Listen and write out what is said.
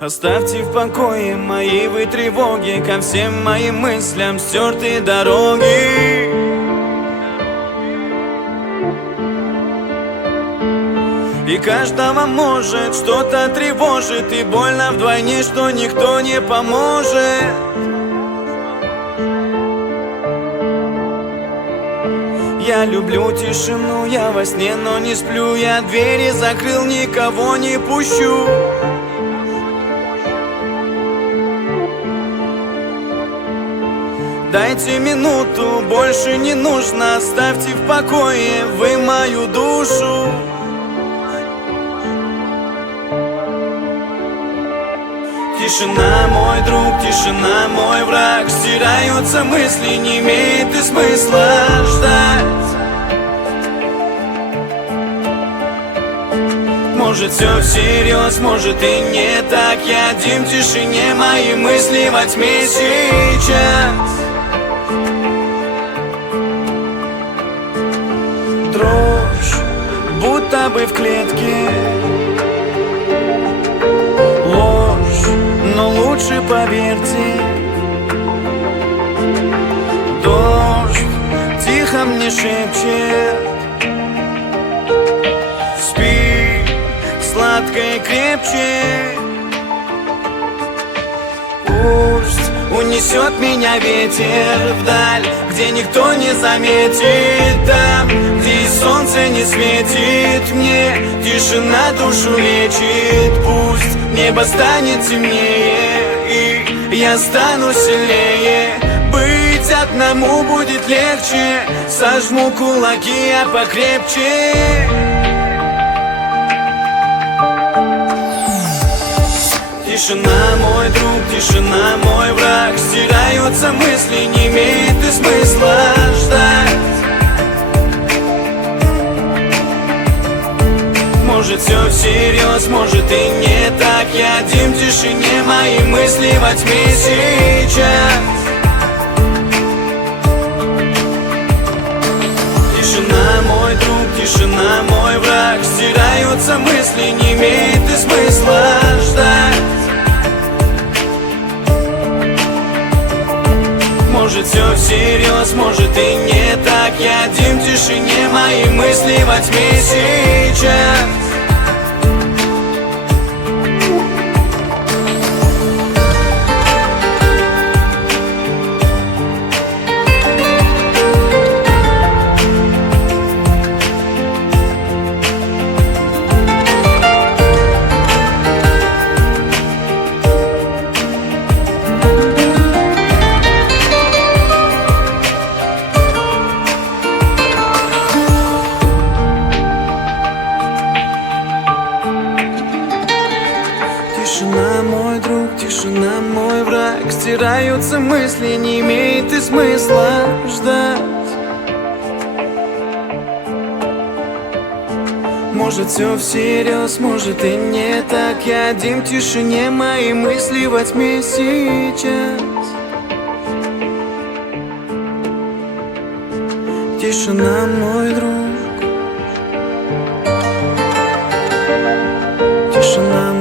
Оставьте в покое мои вы тревоги, ко всем моим мыслям стертые дороги. И каждого может что-то тревожит, и больно вдвойне, что никто не поможет. Я люблю тишину, я во сне, но не сплю. Я двери закрыл, никого не пущу. Дайте минуту, больше не нужно. Оставьте в покое вы мою душу. Тишина, мой друг, тишина, мой враг. Стираются мысли, не имеет и смысла ждать. Может все всерьез, может и не так. Я один в тишине, мои мысли во тьме сейчас. Дрожь, будто бы в клетке. Ложь, но лучше поверьте. Дождь тихо мне шепчет: спи сладко и крепче. Пусть унесет меня ветер вдаль, где никто не заметит. Там, где и солнце не светит мне, тишина душу лечит. Пусть небо станет темнее, и я стану сильнее. Быть одному будет легче, сожму кулаки, а покрепче. Тишина, мой друг, тишина, мой враг. Стираются мысли, не имеет и смысла ждать. Может все всерьез, может и не так. Я один в тишине, мои мысли во тьме сейчас. Тишина, мой друг, тишина, мой враг. Стираются мысли, не имеет и смысла ждать. Может все всерьез, может и не так. Я один в тишине, мои мысли во тьме сейчас. Тишина, мой друг, тишина, мой враг. Стираются мысли, не имеет и смысла ждать. Может все всерьез, может и не так. Я один в тишине, мои мысли во тьме сейчас. Тишина, мой друг, тишина.